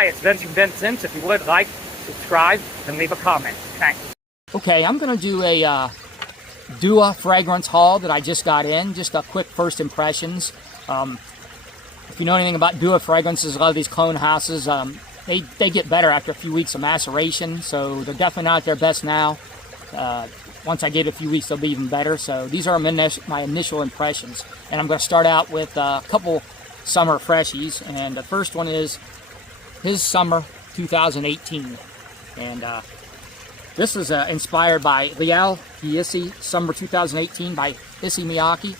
Hi, it's Vincent. If you would like, subscribe, and leave a comment. Thanks. Okay, I'm going to do a Dua fragrance haul that I just got in. Just a quick first impressions. If you know anything about Dua fragrances, a lot of these clone houses, they get better after a few weeks of maceration, so they're definitely not at their best now. Once I give it a few weeks, they'll be even better. So these are my initial impressions. And I'm going to start out with a couple summer freshies. And the first one is His Summer 2018. And this is inspired by Leal Giesi Summer 2018 by Issey Miyake.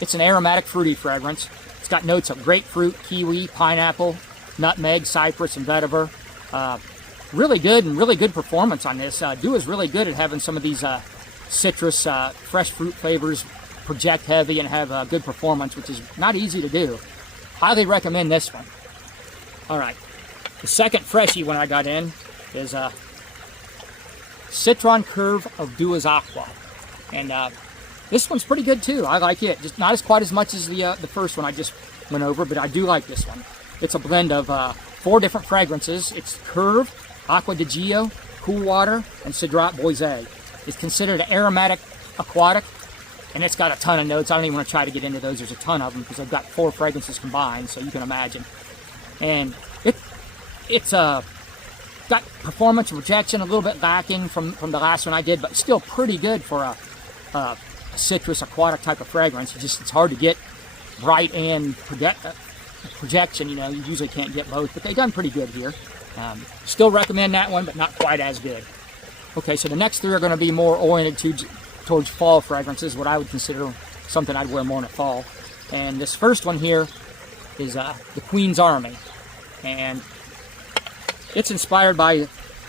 It's an aromatic fruity fragrance. It's got notes of grapefruit, kiwi, pineapple, nutmeg, cypress, and vetiver. Really good and really good performance on this. Dua is really good at having some of these citrus, fresh fruit flavors project heavy and have good performance, which is not easy to do. Highly recommend this one. All right, the second freshie one I got in is Citron Curve of Dua's Acqua, and this one's pretty good too. I like it. Just not quite as much as the first one I just went over, but I do like this one. It's a blend of 4 different fragrances. It's Curve, Acqua di Gio, Cool Water, and Cedrat Boisé. It's considered an aromatic aquatic, and it's got a ton of notes. I don't even want to try to get into those. There's a ton of them because I've got 4 fragrances combined, so you can imagine. And it's got performance and rejection a little bit lacking from the last one I did, but still pretty good for a citrus aquatic type of fragrance. It's hard to get bright and projection. You know, you usually can't get both, but they've done pretty good here. Still recommend that one, but not quite as good. Okay, so the next 3 are going to be more oriented towards fall fragrances, what I would consider something I'd wear more in the fall. And this first one here is the Queen's Army, and it's inspired by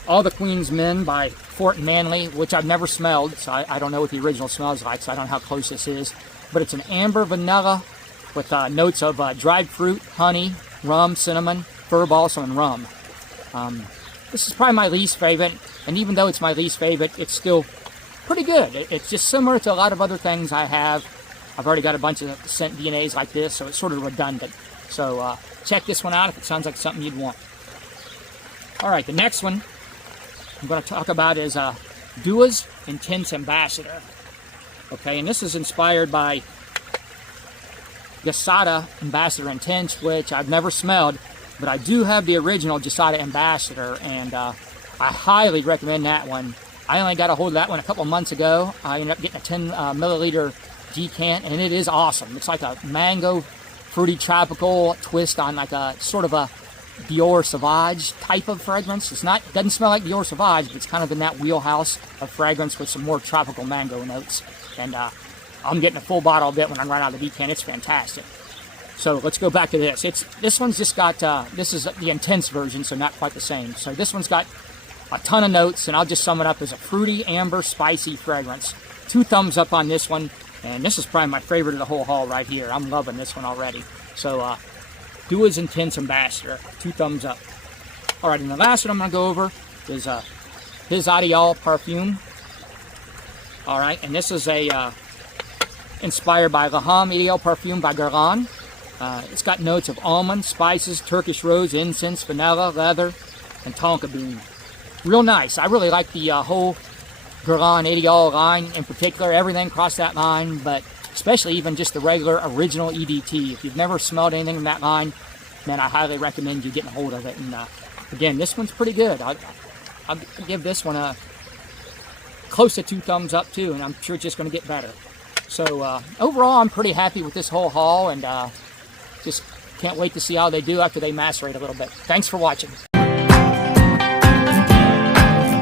All the Queen's Men by Fort Manley, which I've never smelled, so I don't know what the original smells like, so I don't know how close this is. But it's an amber vanilla with notes of dried fruit, honey, rum, cinnamon, fir balsam, and rum. This is probably my least favorite, and even though it's my least favorite, it's still pretty good. It's just similar to a lot of other things I have. I've already got a bunch of scent DNAs like this, so it's sort of redundant. So check this one out if it sounds like something you'd want. All right, the next one I'm going to talk about is Dua's Intense Ambassador. Okay, and this is inspired by Jasada Ambassador Intense, which I've never smelled, but I do have the original Jasada Ambassador, and I highly recommend that one. I only got a hold of that one a couple months ago. I ended up getting a 10 milliliter decant, and it is awesome. It's like a mango, fruity, tropical twist on like a sort of a Dior Sauvage type of fragrance. Doesn't smell like Dior Sauvage, but it's kind of in that wheelhouse of fragrance with some more tropical mango notes. And I'm getting a full bottle of it when I run out of the decant. It's fantastic. So let's go back to this. This one's just got, this is the intense version, so not quite the same. So this one's got a ton of notes, and I'll just sum it up as a fruity, amber, spicy fragrance. 2 thumbs up on this one, and this is probably my favorite of the whole haul right here. I'm loving this one already. So Dua's Intense Ambassador, 2 thumbs up. All right, and the last one I'm going to go over is His Ideal Parfum. All right, and this is inspired by His Ideal Parfum by Guerlain. It's got notes of almond, spices, Turkish rose, incense, vanilla, leather, and tonka bean. Real nice. I really like the whole Guerlain Ideal line in particular, everything across that line, but especially even just the regular original EDT. If you've never smelled anything in that line, then I highly recommend you getting a hold of it. And again, this one's pretty good. I'll give this one a close to 2 thumbs up too, and I'm sure it's just going to get better. So overall, I'm pretty happy with this whole haul, and just can't wait to see how they do after they macerate a little bit. Thanks for watching.